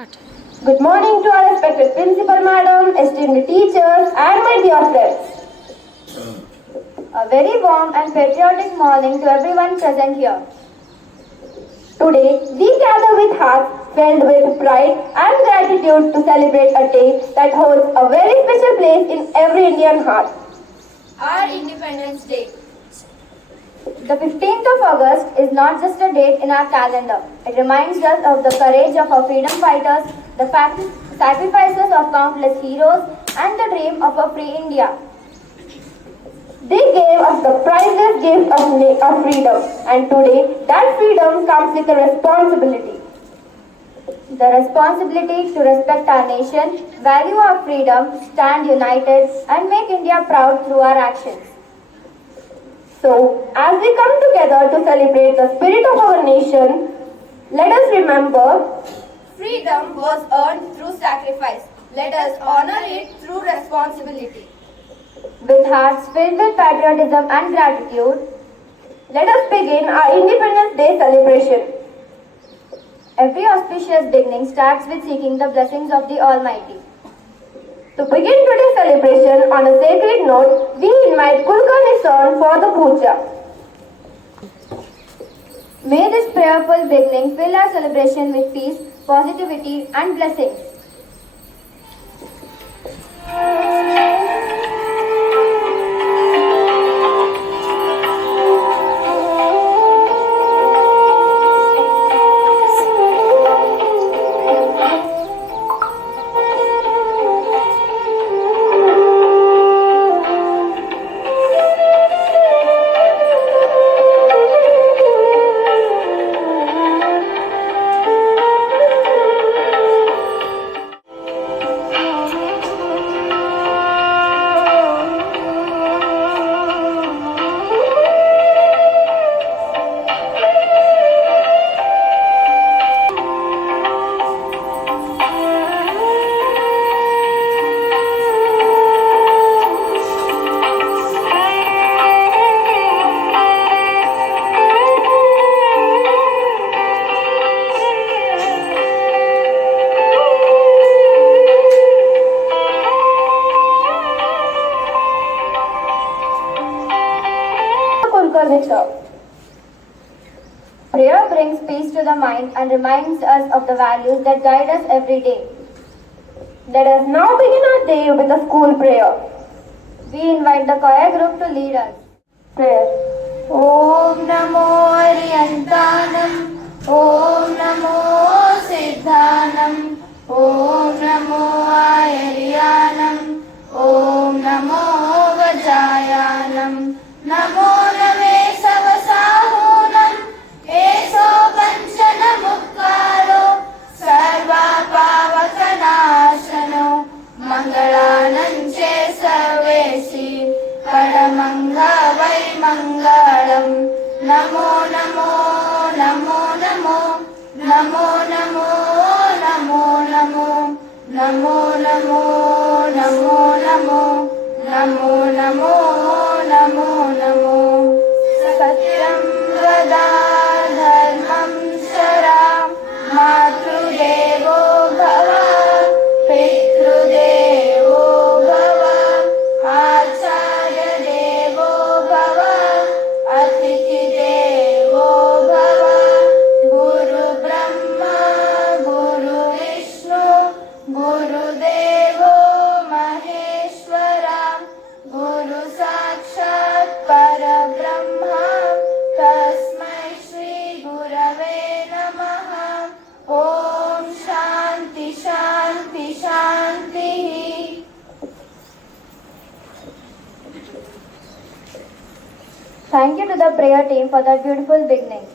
Good morning to our respected principal madam, esteemed teachers and my dear friends. A very warm and patriotic morning to everyone present here. Today, we gather with hearts filled with pride and gratitude to celebrate a day that holds a very special place in every Indian heart. Our Independence Day. The 15th of August is not just a date in our calendar. It reminds us of the courage of our freedom fighters, the sacrifices of countless heroes, and the dream of a free India. They gave us the priceless gift of freedom, and today that freedom comes with a responsibility. The responsibility to respect our nation, value our freedom, stand united, and make India proud through our actions. So, as we come together to celebrate the spirit of our nation, let us remember Freedom was earned through sacrifice. Let us honor it through responsibility. with hearts filled with patriotism and gratitude. Let us begin our Independence Day celebration. Every auspicious beginning starts with seeking the blessings of the Almighty. To begin today's celebration on a sacred note, we invite Kulkarni Sir for the puja. May this prayerful beginning fill our celebration with peace, positivity and blessings. Kulkarni Sir. Prayer brings peace to the mind and reminds us of the values that guide us every day. Let us now begin our day with a school prayer. We invite the choir group to lead us. Prayer. Om Namo Ariyantanam. Om Namo Siddhanam. Om Namo Ayariyanam. Om Namo Vajayanam. Namo Name Savasahunam. Eso Panchana Mukkaro. Sarva Pavakanashano. Mangalananche Sarvesi. Paramanga Vai Mangalam. Namo Namo Namo Namo. Namo Namo Namo Namo. Namo Namo Namo Namo. Namo Namo Namo Namo. Satyam Vada Dharmam Shara. Matrudevo Bhava. Pitrudevo Bhava. Acharya Devo Bhava. Atithi Devo Bhava. Guru Brahma. Guru Vishnu. Guru Devo Maheshwara. Guru Sakshat Parabrahma. Tasmai Shri Gurave Namaha. Om Shanti Shanti Shanti. Thank you to the prayer team for that beautiful beginning.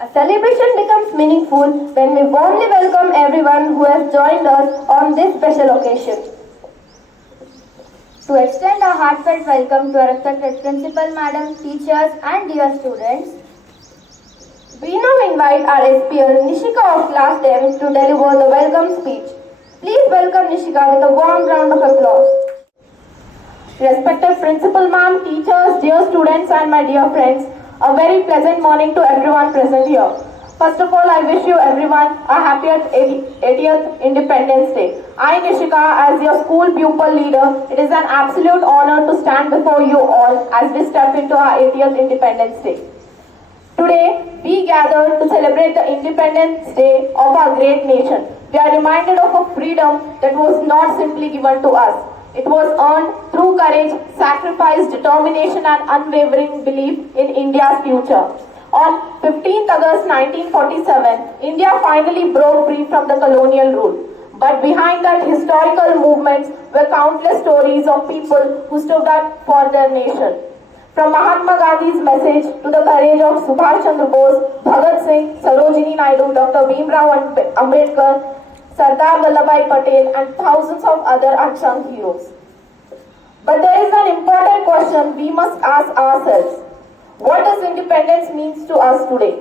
A celebration becomes meaningful when we warmly welcome everyone who has joined us on this special occasion. To extend our heartfelt welcome to our respected principal, madam, teachers and dear students, we now invite our SPL Nishika of class 10 to deliver the welcome speech. Please welcome Nishika with a warm round of applause. Respected principal ma'am, teachers, dear students and my dear friends, a very pleasant morning to everyone present here. First of all, I wish you everyone a happy 80th Independence Day. I, Nishika, as your school pupil leader, it is an absolute honor to stand before you all as we step into our 80th Independence Day. Today, we gather to celebrate the Independence Day of our great nation. We are reminded of a freedom that was not simply given to us. It was earned through courage, sacrifice, determination, and unwavering belief in India's future. On 15th August 1947, India finally broke free from the colonial rule. But behind that historical movements were countless stories of people who stood up for their nation. From Mahatma Gandhi's message to the courage of Subhash Chandra Bose, Bhagat Singh, Sarojini Naidu, Dr. Bhimrao Ambedkar, Sardar Vallabhbhai Patel, and thousands of other unsung heroes. But there is an important question we must ask ourselves. What does independence mean to us today?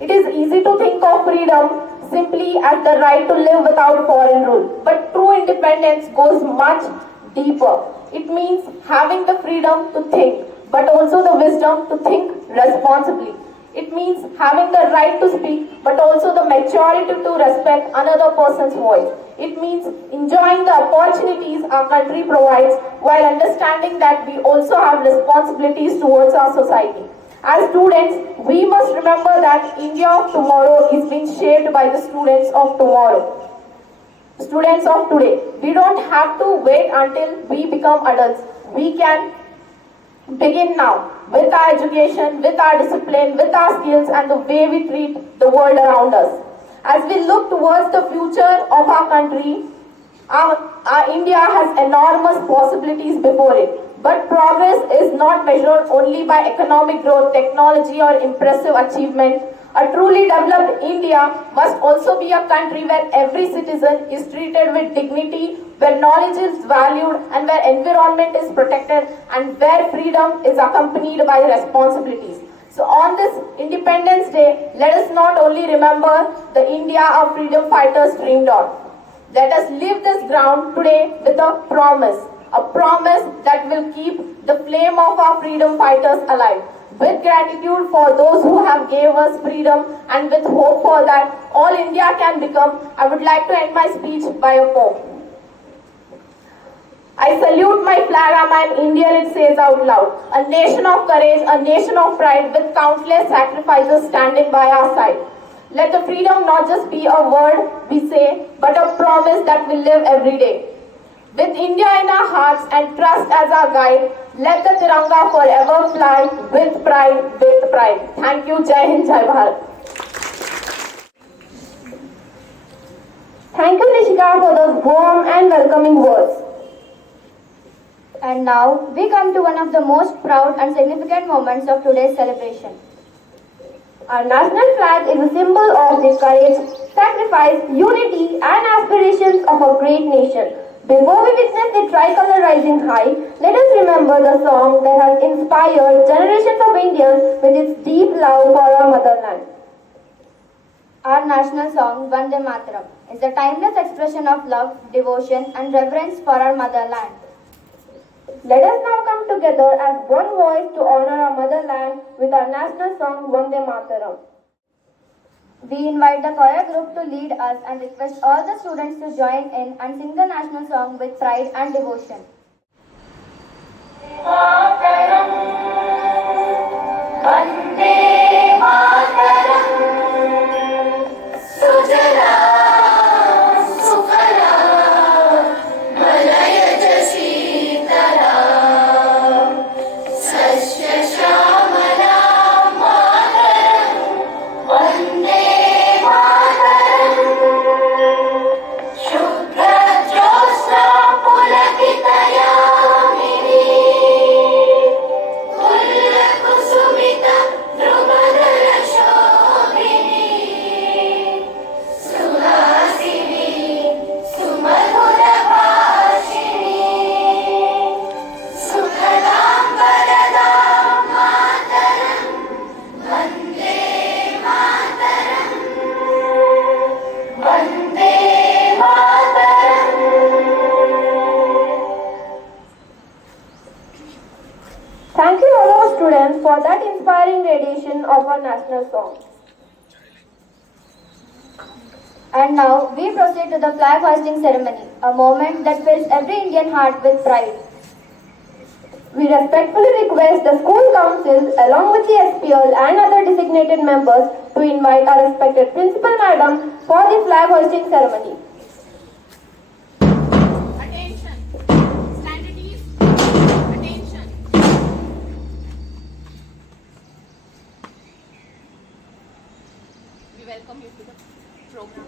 It is easy to think of freedom simply as the right to live without foreign rule. But true independence goes much deeper. It means having the freedom to think, but also the wisdom to think responsibly. It means having the right to speak, but also the maturity to respect another person's voice. It means enjoying the opportunities our country provides while understanding that we also have responsibilities towards our society. As students, we must remember that India of tomorrow is being shaped by the students of tomorrow. Students of today. We don't have to wait until we become adults. We can begin now with our education, with our discipline, with our skills, and the way we treat the world around us. As we look towards the future of our country, our India has enormous possibilities before it. But progress is not measured only by economic growth, technology, or impressive achievement. A truly developed India must also be a country where every citizen is treated with dignity, where knowledge is valued, and where environment is protected, and where freedom is accompanied by responsibilities. So on this Independence Day, let us not only remember the India our freedom fighters dreamed of. Let us leave this ground today with a promise that will keep the flame of our freedom fighters alive. With gratitude for those who have gave us freedom and with hope for that all India can become, I would like to end my speech by a poem. I salute my flag, I'm an Indian, it says out loud. A nation of courage, a nation of pride with countless sacrifices standing by our side. Let the freedom not just be a word we say, but a promise that we live every day. With India in our hearts and trust as our guide, let the Tiranga forever fly with pride, with pride. Thank you. Jai Hind, Jai Bharat. Thank you, Nishika, for those warm and welcoming words. And now we come to one of the most proud and significant moments of today's celebration. Our national flag is a symbol of the courage, sacrifice, unity, and aspirations of a great nation. Before we witness the tricolor rising high, let us remember the song that has inspired generations of Indians with its deep love for our motherland. Our national song, Vande Mataram, is a timeless expression of love, devotion, and reverence for our motherland. Let us now come together as one voice to honor our motherland with our national song, Vande Mataram. We invite the choir group to lead us and request all the students to join in and sing the national song with pride and devotion. Mataram, Vande Mataram, Sujalam, Sukhalam, Malayaj Sheetalam, Sasya Shyamalam Mataram, Vande Mataram, Shubhra Jyosna Pulakitayamini, Kulla Kusumita Drupadala Shobhini, Suhasini, Sumadhura Bhashini, Sukhadam Varadam Mataram, Vande Mataram, Vande Mataram. Thank you all our students for that inspiring inspiring rendition of our national song. And now we proceed to the flag hoisting ceremony, a moment that fills every Indian heart with pride. We respectfully request the school council along with the SPL and other designated members to invite our respected principal madam for the flag hoisting ceremony. Attention. Stand at ease. Attention. We welcome you to the program.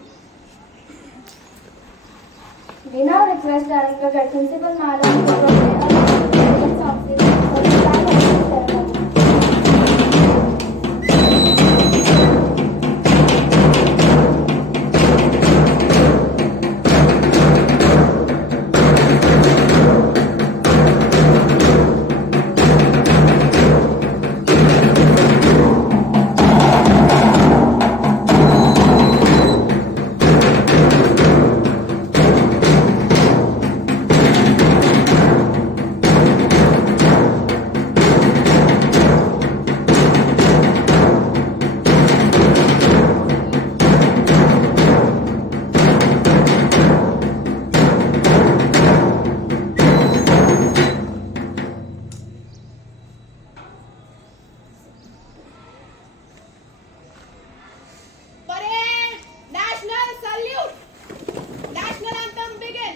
We now request our respected principal madam to provide us with of the for the flag hoisting ceremony. Parade! National salute! National anthem begin!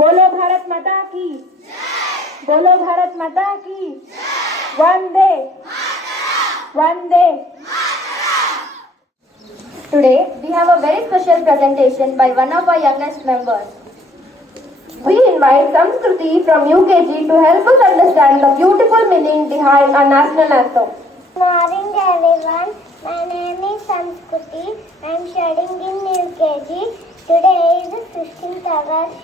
बोलो भारत माता की बोलो भारत माता की वंदे वंदे. Today, we have a very special presentation by one of our youngest members. We invite Samskruti from UKG to help us understand the beautiful meaning behind our national anthem. Good morning everyone. My name is Samskruti. I am studying in UKG. Today is 15th August.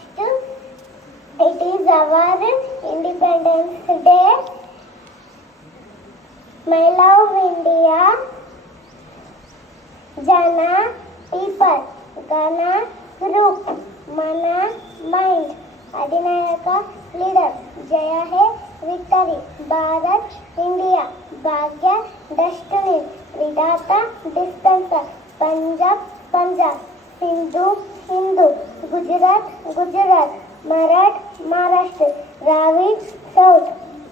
It is our Independence Day. My love India. Jana people. Gana group. Mana mind. Adinayaka leader. Jaya hai victory. Bharat India. Bhagya destiny. Vidata dispenser. Punjab Punjab. Hindu Hindu. Gujarat Gujarat. Marath Maharashtra. Dravid South.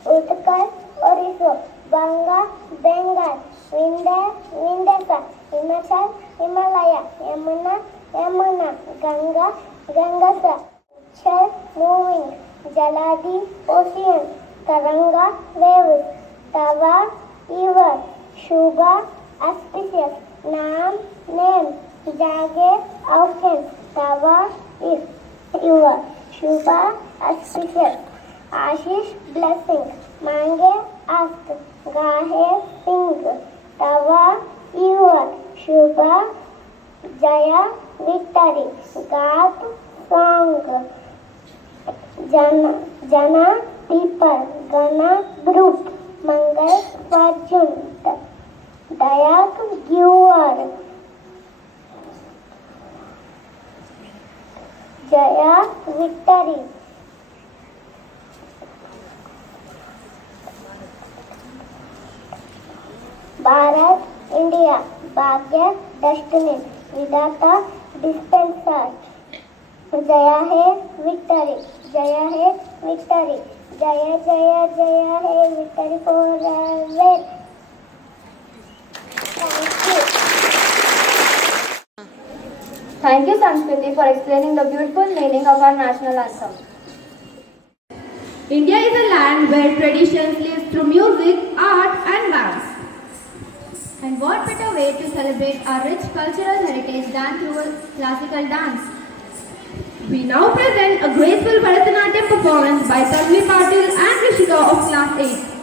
Utkal Orissa. Banga Bengal. Vindhya Vindhya. Himachal Himalaya. Yamuna Yamuna. Ganga Gangasa. Uchal moving. Jaladi ocean. Taranga waves. Tava river. Shubha auspicious. Naam name. Jage auction. Tava is your. Shubha auspicious. Ashish blessing. Mange ask. Gahe sing. Tava your. Shubha Jaya victory. Gaap song. Jana people. Gana group. Mangal fortune. Dayak giver. Jaya victory. Bharat India. Bhagya destiny. Vidata dispenser. Jaya hai victory. Jaya hai victory. Jaya Jaya Jaya hai victory forever. Thank you. Thank you, Sanskriti, for explaining the beautiful meaning of our national anthem. India is a land where traditions live through music, art and dance. And what better way to celebrate our rich cultural heritage than through a classical dance? We now present a graceful Bharatanatyam performance by Tanvi Patil and Rishika of Class 8.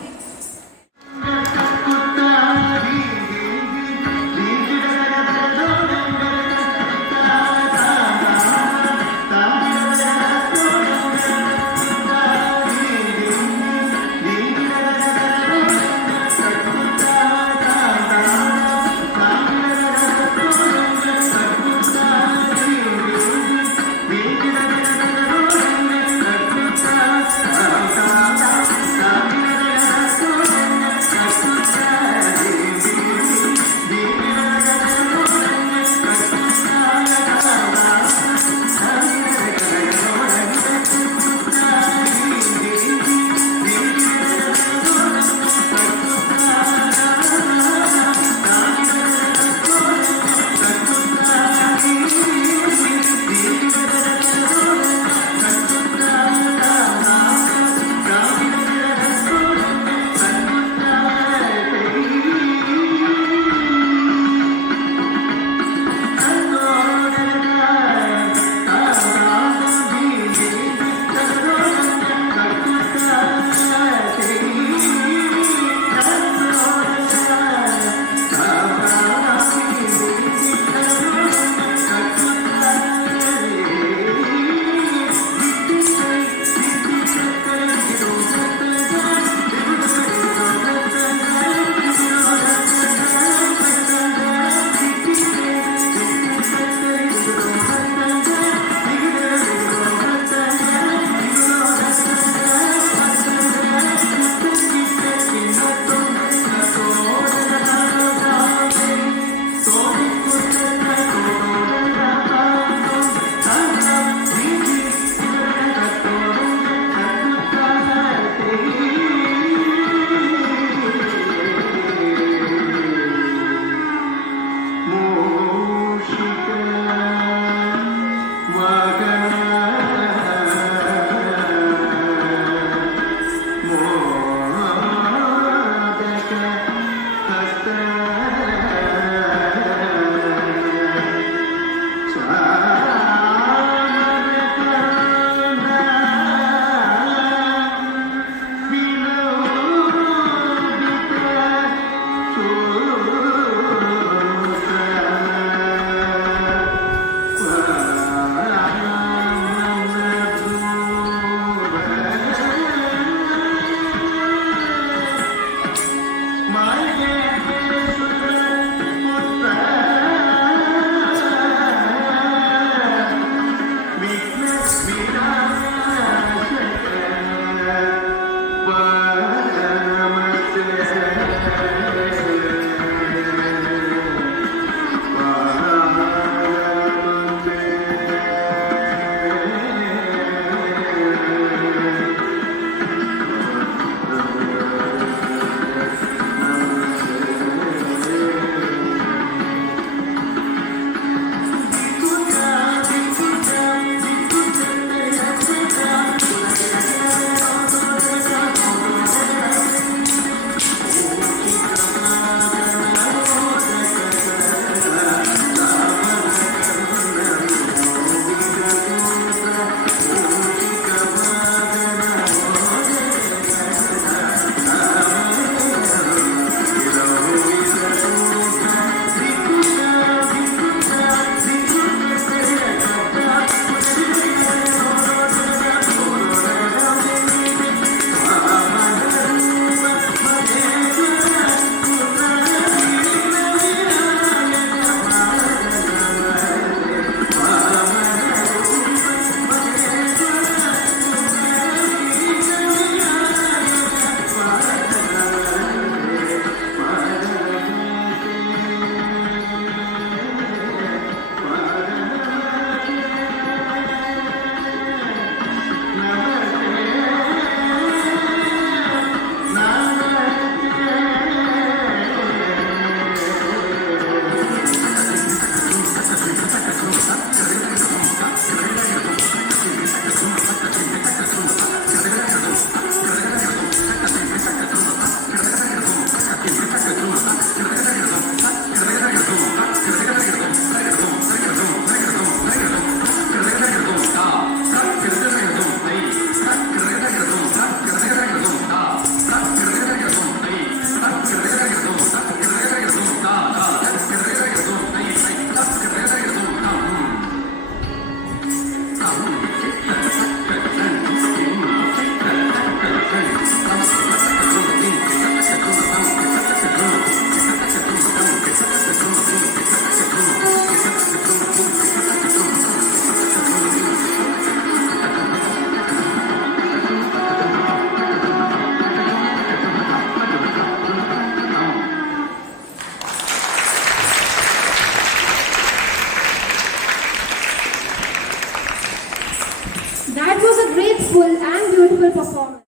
performance.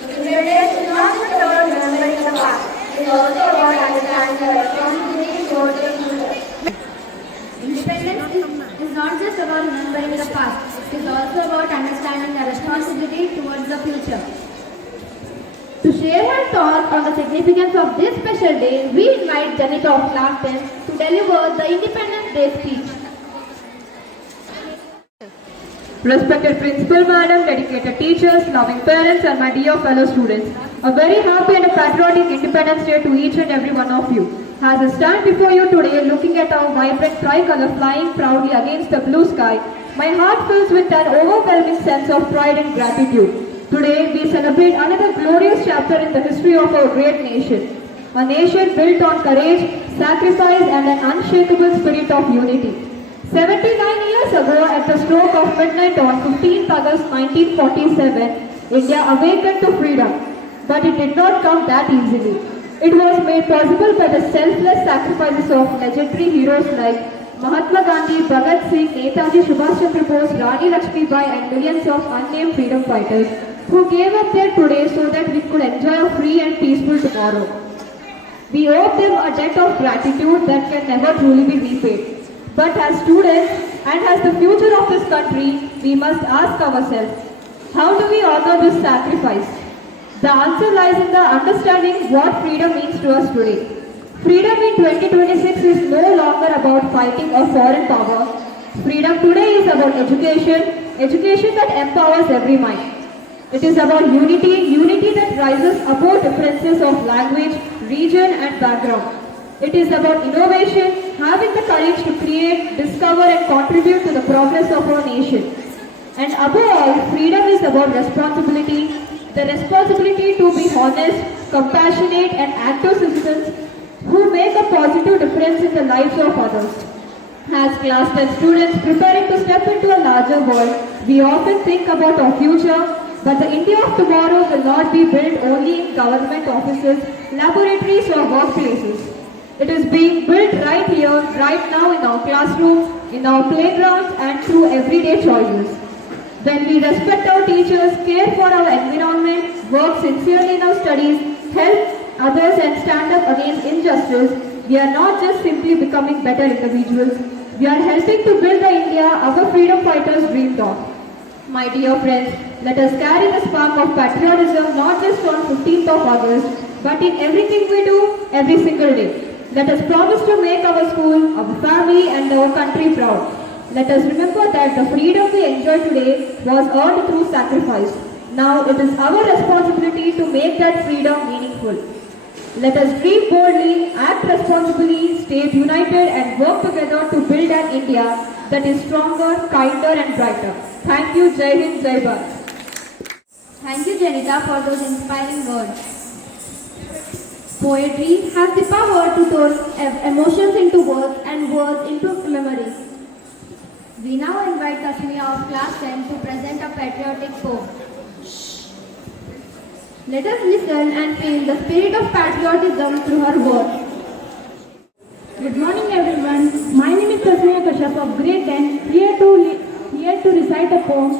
Independence is not just about remembering the past, it is also about understanding the responsibility towards the future. Independence is not just about remembering the past, it is also about understanding the responsibility towards the future. To share her thoughts on the significance of this special day, we invite Janita of Class 10 to deliver the Independence Day speech. Respected Principal Madam, dedicated teachers, loving parents and my dear fellow students, a very happy and a patriotic Independence Day to each and every one of you. As I stand before you today looking at our vibrant tricolor flying proudly against the blue sky, my heart fills with an overwhelming sense of pride and gratitude. Today we celebrate another glorious chapter in the history of our great nation. A nation built on courage, sacrifice and an unshakable spirit of unity. 79 years ago, at the stroke of midnight on 15th August 1947, India awakened to freedom. But it did not come that easily. It was made possible by the selfless sacrifices of legendary heroes like Mahatma Gandhi, Bhagat Singh, Netaji Subhash Chandra Bose, Rani Lakshmibai and millions of unnamed freedom fighters who gave up their today so that we could enjoy a free and peaceful tomorrow. We owe them a debt of gratitude that can never truly be repaid. But as students and as the future of this country, we must ask ourselves, how do we honor this sacrifice? The answer lies in the understanding what freedom means to us today. Freedom in 2026 is no longer about fighting a foreign power. Freedom today is about education that empowers every mind. It is about unity that rises above differences of language, region and background. It is about innovation, having the courage to create, discover and contribute to the progress of our nation. And above all, freedom is about responsibility, the responsibility to be honest, compassionate and active citizens who make a positive difference in the lives of others. As class 10 students preparing to step into a larger world, we often think about our future, but the India of tomorrow will not be built only in government offices, laboratories or workplaces. It is being built right here, right now in our classrooms, in our playgrounds and through everyday choices. When we respect our teachers, care for our environment, work sincerely in our studies, help others and stand up against injustice, we are not just simply becoming better individuals, we are helping to build the India our freedom fighters dreamed of. My dear friends, let us carry the spark of patriotism not just on 15th of August, but in everything we do, every single day. Let us promise to make our school, our family and our country proud. Let us remember that the freedom we enjoy today was earned through sacrifice. Now it is our responsibility to make that freedom meaningful. Let us dream boldly, act responsibly, stay united and work together to build an India that is stronger, kinder and brighter. Thank you, Jai Hind, Jai Bharat. Thank you, Janita, for those inspiring words. Poetry has the power to turn emotions into words and words into memories. We now invite Tasmia of Class 10 to present a patriotic poem. Let us listen and feel the spirit of patriotism through her words. Good morning everyone. My name is Tasmia Kashyap of grade 10 here to recite a poem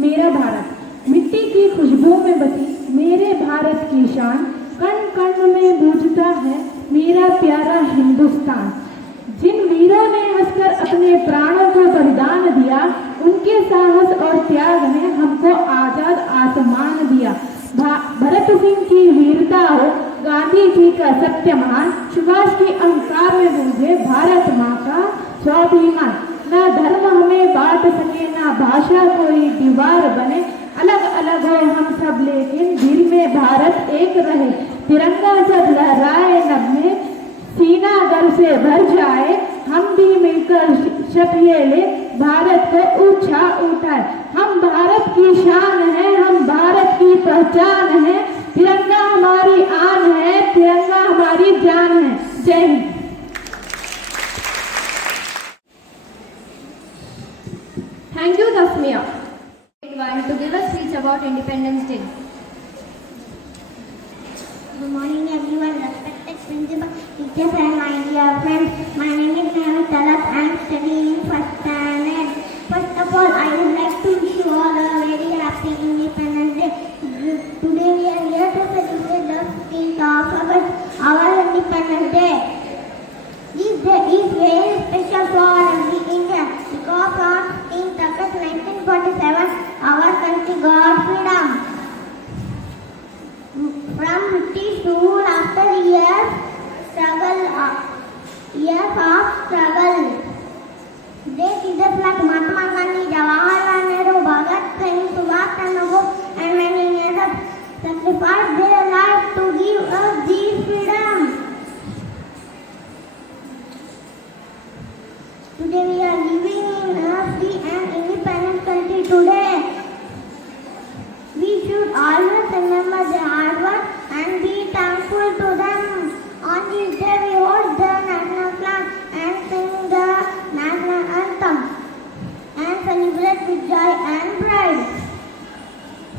मेरा भारत। मिट्टी की खुशबू में बसी मेरे भारत की शान, कण कण में गूंजता है मेरा प्यारा हिंदुस्तान। जिन वीरों ने हंसकर अपने प्राणों को बलिदान दिया, उनके साहस और त्याग ने हमको आजाद आसमान दिया। भरत सिंह की वीरता हो, गांधी जी का सत्यमान, सुभाष के अहंकार में गूंजे भारत माँ का स्वाभिमान। ना धर्म हमें बांट सके, ना भाषा कोई दीवार बने, अलग अलग हो हम सब लेकिन दिल में भारत एक रहे। तिरंगा जब लहराए नभ में, सीना गर्व से भर जाए, हम भी मिलकर शपथ ले भारत को ऊंचा उठाए। हम भारत की शान है, हम भारत की पहचान है, तिरंगा हमारी आन है, तिरंगा हमारी जान है। जय Hind. Thank you, Tasmia. To give a speech about Independence Day. Good morning everyone, respected principal, teachers and my dear friends. My name is Navi Talat. I am studying in first standard. First of all, I would like to wish you all a very happy Independence Day. school after years of struggle. Great leaders like Mahatma Gandhi, Jawaharlal Nehru, Bhagat Singh, Subhash Chandra Bose, and many others sacrificed their lives to give us this freedom. Today we are living in a free and independent country today. We should always remember their hard work and be thankful to them. On this day we hold the national flag and sing the national anthem and celebrate with joy and pride.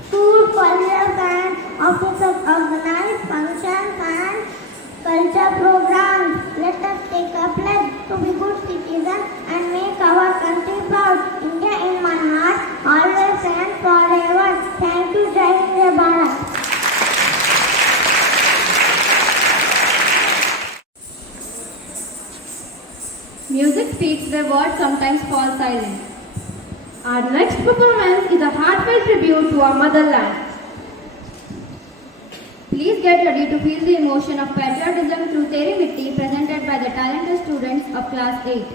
School colleges and officers organize functions and culture programs. Let us take a pledge to be good citizens and make our country proud. India in my heart, always and forever. Thank you, Jai Hind, Jai Bharat. Music speaks where words sometimes fall silent. Our next performance is a heartfelt tribute to our motherland. Please get ready to feel the emotion of patriotism through Teri Mitti presented by the talented students of class 8.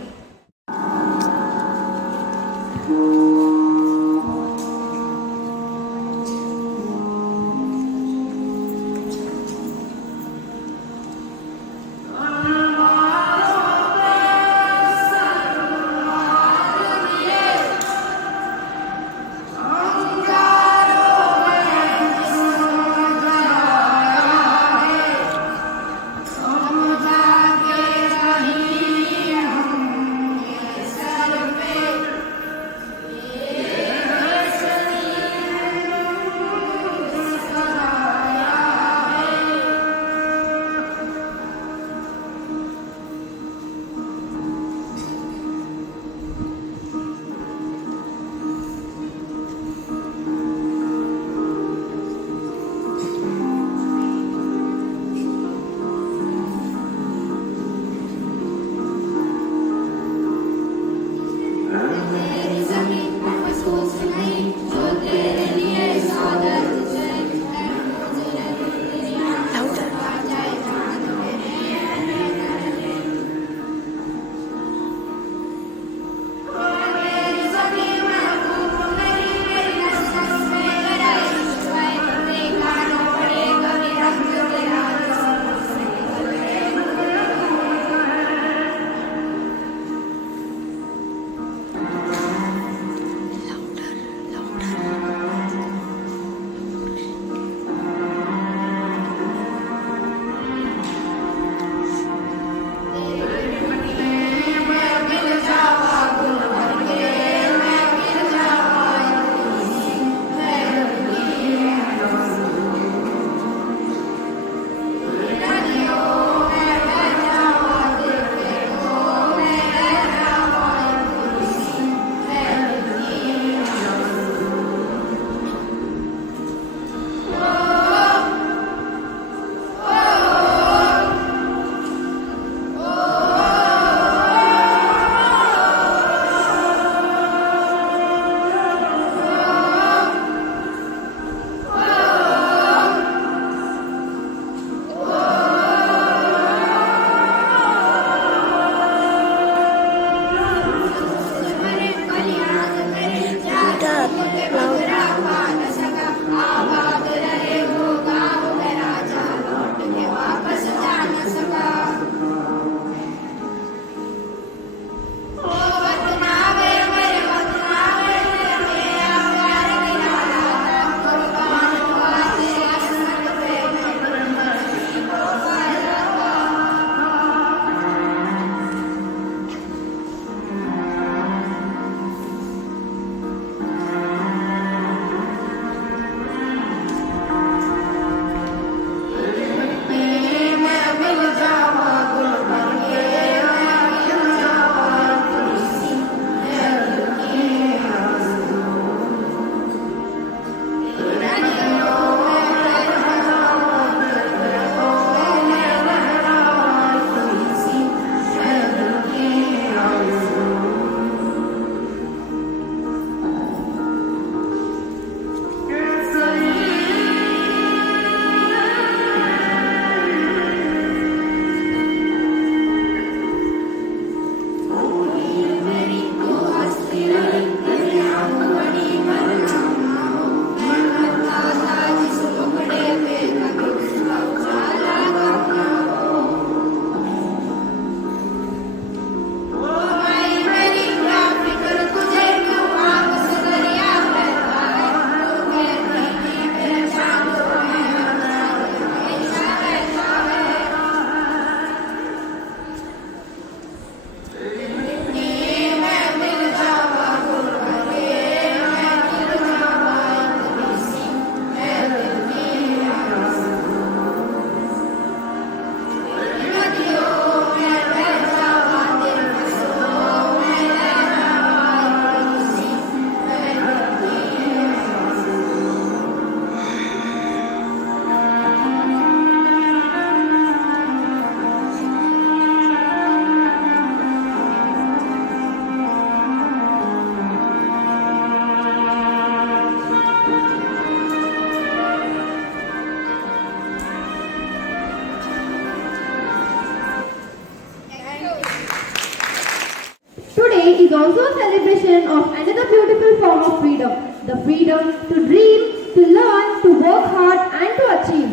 Day is also a celebration of another beautiful form of freedom, the freedom to dream, to learn, to work hard and to achieve.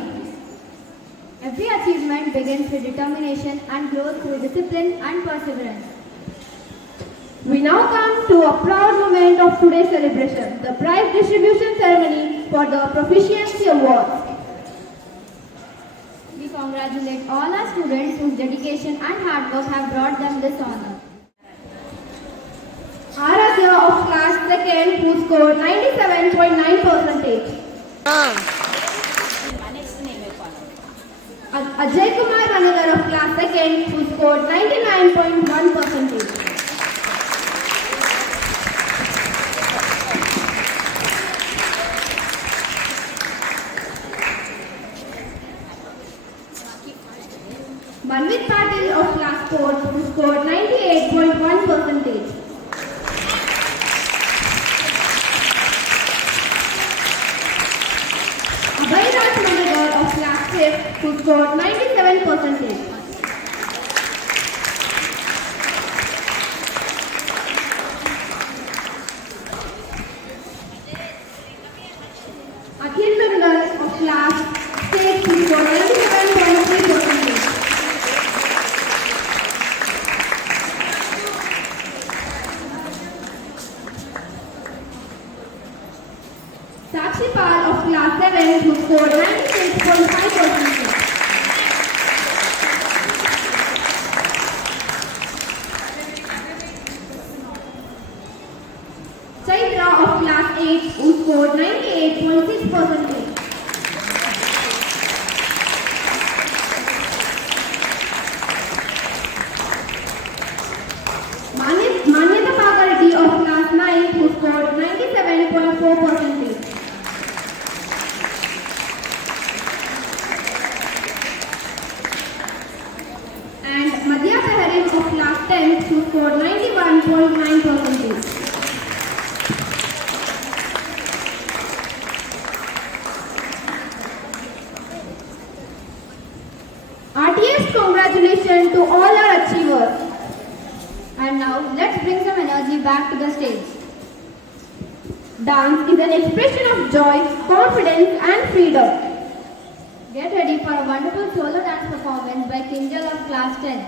Every achievement begins with determination and grows through discipline and perseverance. We now come to a proud moment of today's celebration, the prize distribution ceremony for the Proficiency Awards. We congratulate all our students whose dedication and hard work have brought them this honor. Aradhya of class 2nd who scored 97.9%. Ajay Kumar Vanigar of class 2nd who scored 99.1%. Manvit Patil of class 4th who scored 98.1%. Abhay Raj Managar of class 5th who scored 97%. Akhil Tandon of class 6th who scored 97.3%. Sakshi Pal of class 7 who scored 96.5%. Chaitra of class 8 who scored 98.6%. Manyata Pagareddy of class 9 who scored 97.4%. And Madhya Paharin of class 10 who scored 91.9%. RTS congratulations to all our achievers. And now, let's bring some energy back to the stage. Dance is an expression of joy, confidence and freedom. Get ready for a wonderful solo dance performance by Kinjal of class 10.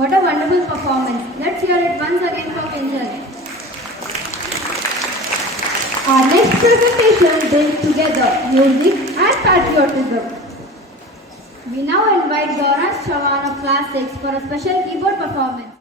What a wonderful performance. Let's hear it once again for Kinjal. Our next presentation brings together music and patriotism. We now invite Gaurav Chavan of Class 6 for a special keyboard performance.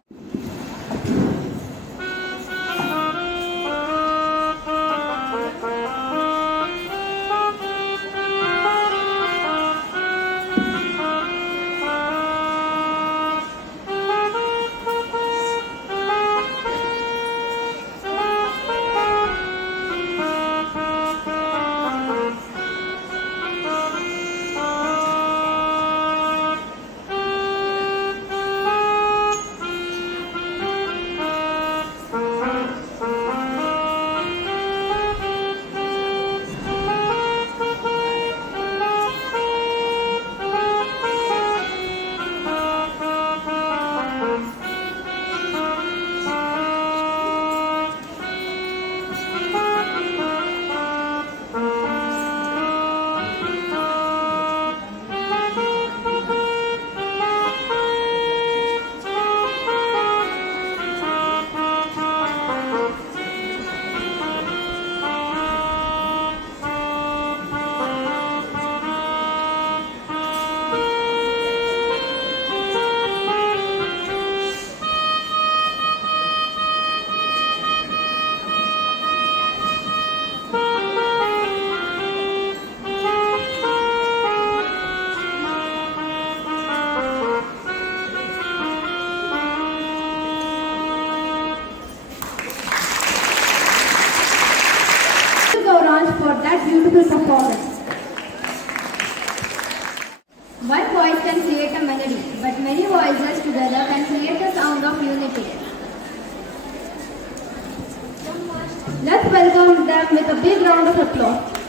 For that beautiful performance. One voice can create a melody, but many voices together can create the sound of unity. Let's welcome them with a big round of applause.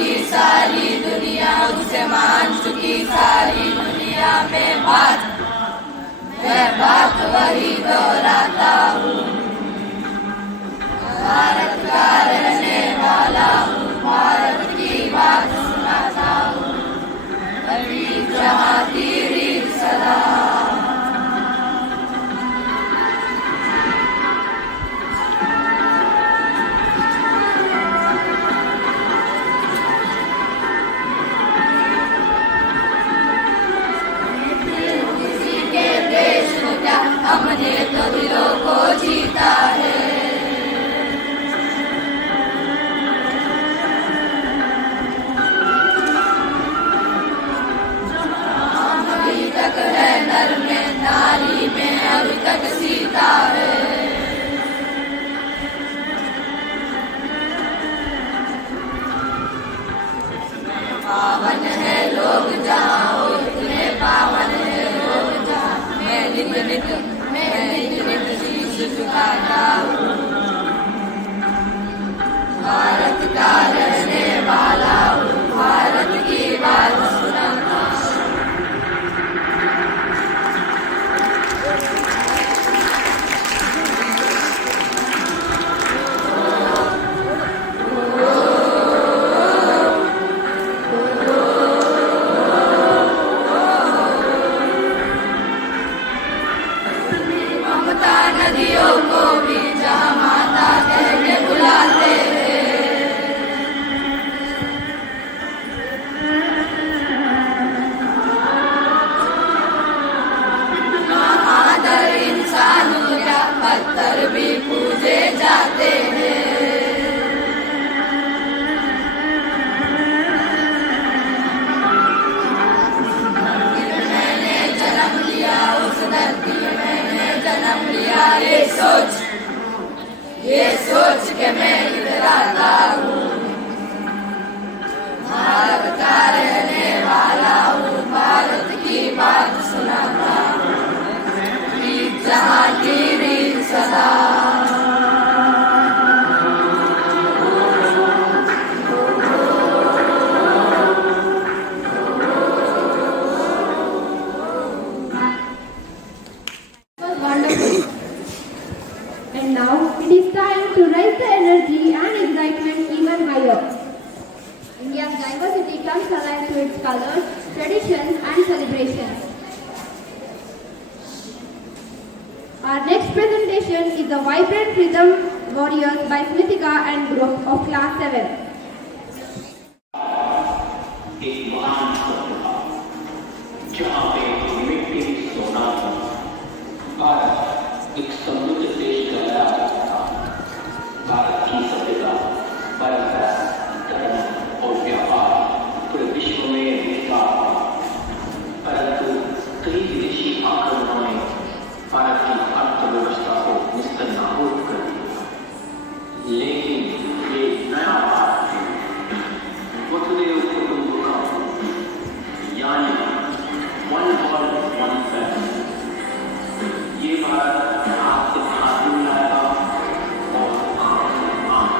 चुकी सारी दुनिया, मुझसे मान चुकी सारी दुनिया में बात, मैं बात वही दोहराता हूँ। भारत का रहने वाला हूँ, भारत की बात सुनाता हूँ, अभी जहाँ की रीत सदा। हमने तो दिलों को जीता है, अभी तक है नर में नारी में अभी तक सीता है। पावन है लोग जहाँ हो, इतने पावन है लोग जहाँ, मैं नित शीश झुकाता हूँ। भारत का रहने वाला हूँ, भारत की बात सुनाता हूँ। ममता नदियों को भी जहाँ माता कहने बुलाते हैं, आदर इंसान हो गया, पत्थर भी पूजे जाते हैं। मैंने जन्म लिया उस धरती में, मैंने जन्म लिया ये सोच के मैं इतराता हूँ। भारत का रहने वाला हूँ, भारत की बात सुनाता हूँ, रीत जहाँ की रीत सदा। Was wonderful. And now it is time to raise the energy and excitement even higher. India's diversity comes alive through its colors, traditions and celebrations. Our next presentation is the Vibrant Rhythm Warriors by Smithika and group of class 7. एक महान सभ्यता जहाँ पे मिट्टी सोना था, भारत एक समृद्ध देश कहलाया था। भारत की सभ्यता, परंपरा, धर्म और व्यापार पूरे विश्व में विस्तार, परंतु कई विदेशी आक्रमणों ने भारत की अर्थव्यवस्था को निस्तनाबूद कर दिया। लेकिन ये नया भारत है, वसुदेव कुटुंबकम, यानी वन वर्ल्ड वन फैमिली। ये भारत हाथ से हाथ मिलाएगा और आंख से आंख।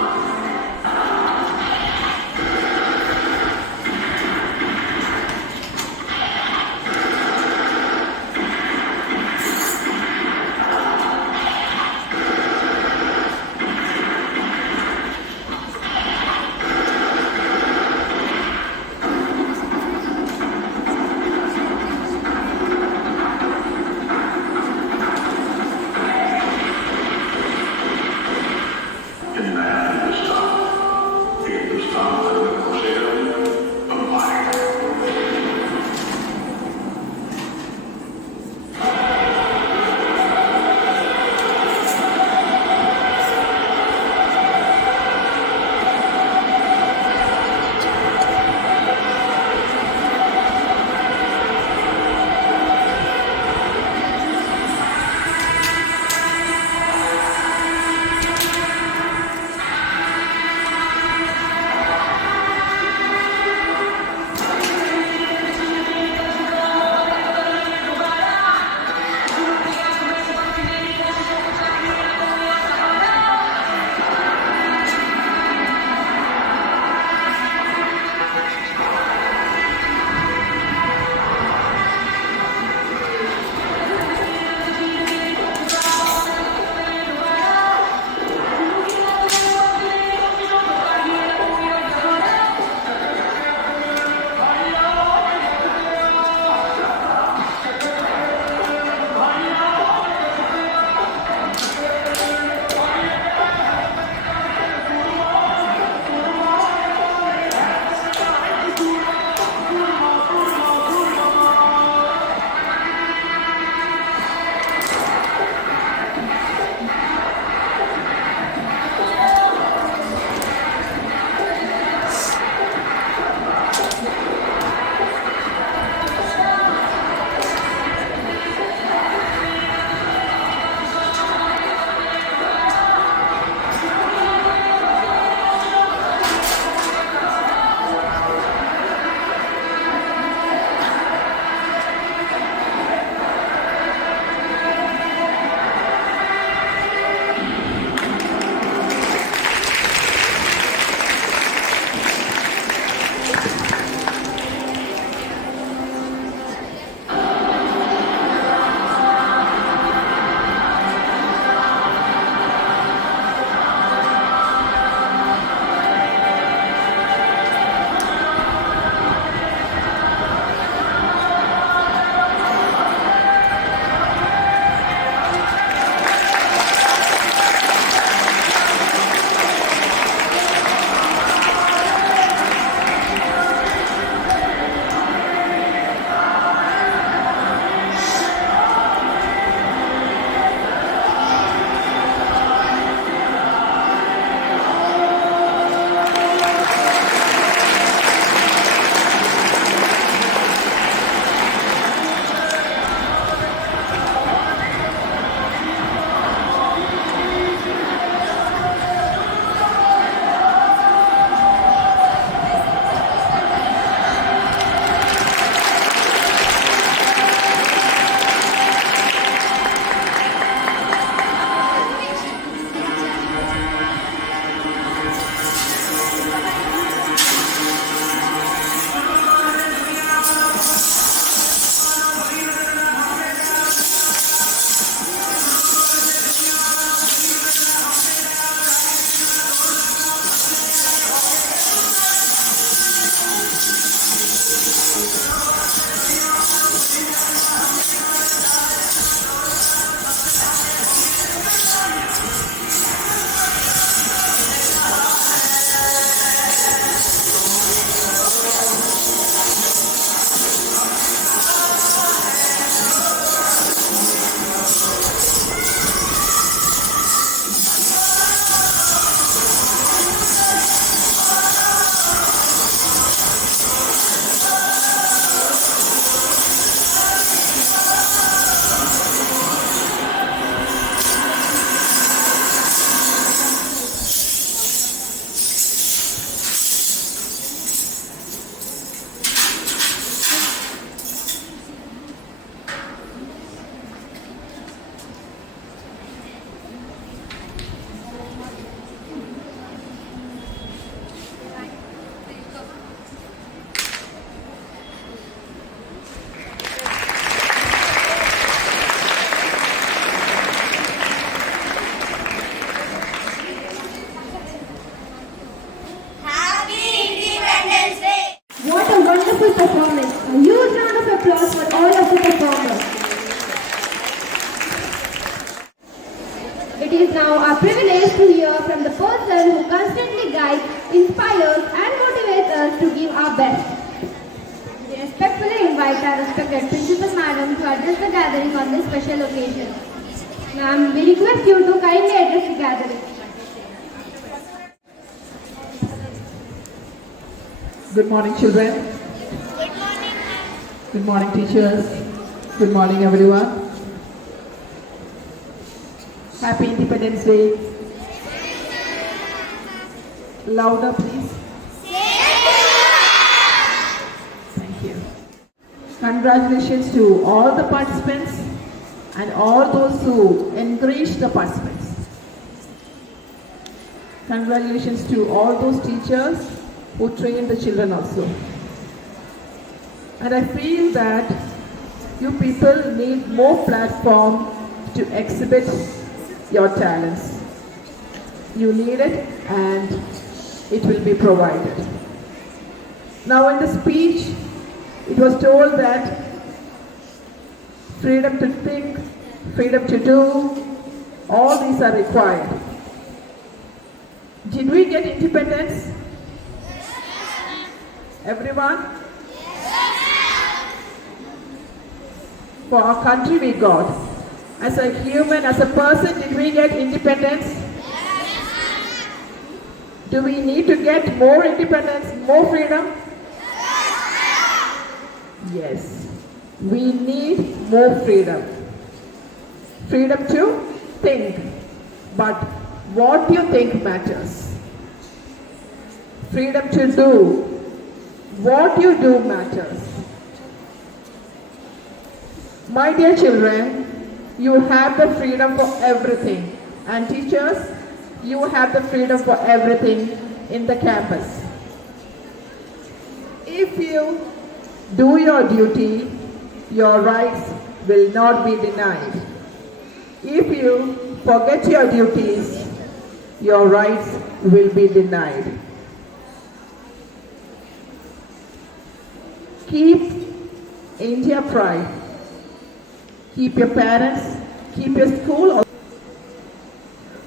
person who constantly guides, inspires and motivates us to give our best. We respectfully invite our respected Principal Madam to address the gathering on this special occasion. Ma'am, we request you to kindly address the gathering. Good morning, children. Good morning, ma'am. Good morning, teachers. Good morning, everyone. Happy Independence Day. Louder, please. Thank you. Congratulations to all the participants and all those who encouraged the participants. Congratulations to all those teachers who train the children also. And I feel that you people need more platform to exhibit your talents. You need it and it will be provided. Now in the speech, it was told that freedom to think, freedom to do, all these are required. Did we get independence? Everyone? For our country we got. As a human, as a person, did we get independence? Do we need to get more independence, more freedom? Yes. We need more freedom. Freedom to think. But what you think matters. Freedom to do. What you do matters. My dear children, you have the freedom for everything. And teachers, you have the freedom for everything in the campus. If you do your duty, your rights will not be denied. If you forget your duties, your rights will be denied. Keep India pride. Keep your parents, keep your school.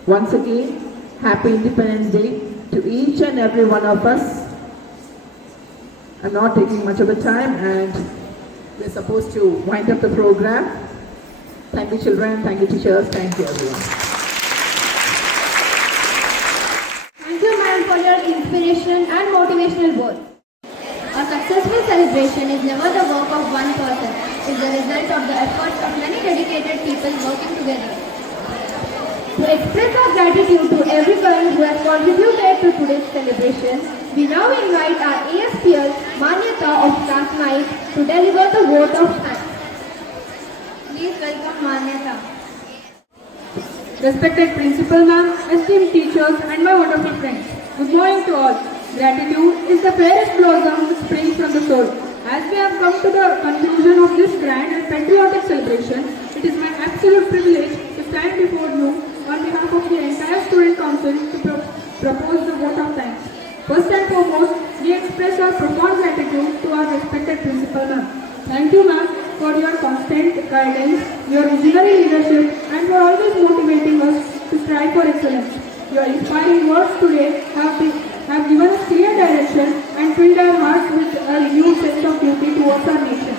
Once again, Happy Independence Day to each and every one of us. I'm not taking much of the time and we're supposed to wind up the program. Thank you children, thank you teachers, thank you everyone. Thank you, ma'am, for your inspiration and motivational words. A successful celebration is never the work of one person. It is the result of the efforts of many dedicated people working together. To express our gratitude to everyone who has contributed to today's celebration, we now invite our ASPL Manyata of Class 9 to deliver the vote of thanks. Please welcome Manyata. Respected Principal Ma'am, esteemed teachers and my wonderful friends. Good morning to all. Gratitude is the fairest blossom which springs from the soul. As we have come to the conclusion of this grand and patriotic celebration, it is my absolute privilege to stand before you on behalf of the entire Student Council to propose the vote of thanks. First and foremost, we express our profound gratitude to our respected Principal Ma'am. Thank you, ma'am, for your constant guidance, your visionary leadership, and for always motivating us to strive for excellence. Your inspiring words today have given us clear direction and filled our hearts with a renewed sense of duty towards our nation.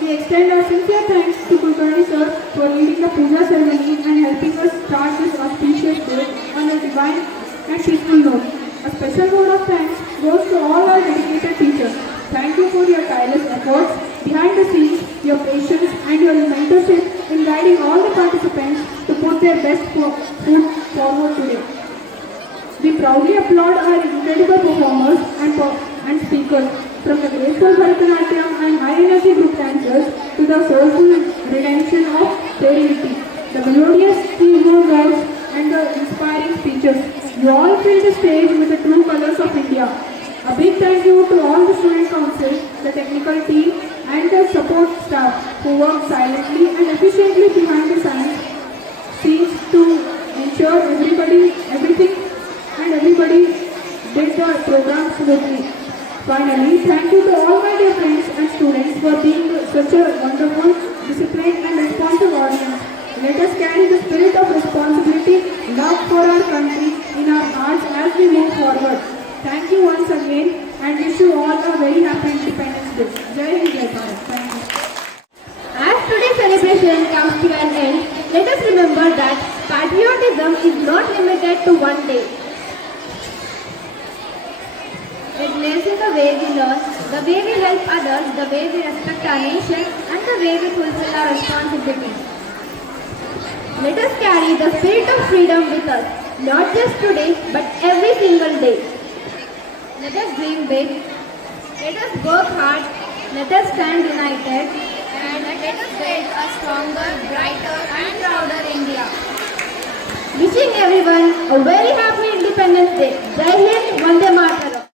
We extend our sincere thanks to Kulkarni sir for leading the puja ceremony and helping us start this auspicious day on a divine and peaceful note. A special word of thanks goes to all our dedicated teachers. Thank you for your tireless efforts behind the scenes, your patience and your mentorship in guiding all the participants to put their best foot forward today. We proudly applaud our incredible performers and speakers, from the graceful Bharatanatyam and high energy group dancers to the soulful redemption of serenity, the melodious keyboard words and the inspiring speeches. You all fill the stage with the true colors of India. A big thank you to all the student council, the technical team and the support staff who worked silently and efficiently behind the scenes to ensure everybody did the program smoothly. Finally, thank you to all my dear friends and students for being such a wonderful, disciplined and responsive audience. Let us carry the spirit of responsibility, love for our country in our hearts as we move forward. Thank you once again and wish you all a very happy Independence Day. Jai Hind, Jai Bharat. Thank you. As today's celebration comes to an end, let us remember that patriotism is not limited to one day. It lives in the way we learn, the way we help others, the way we respect our nation, and the way we fulfill our responsibilities. Let us carry the spirit of freedom with us, not just today, but every single day. Let us dream big, let us work hard, let us stand united, and let us build a stronger, brighter, and prouder India. Wishing everyone a very happy Independence Day. Jai Hind, Vande Mataram.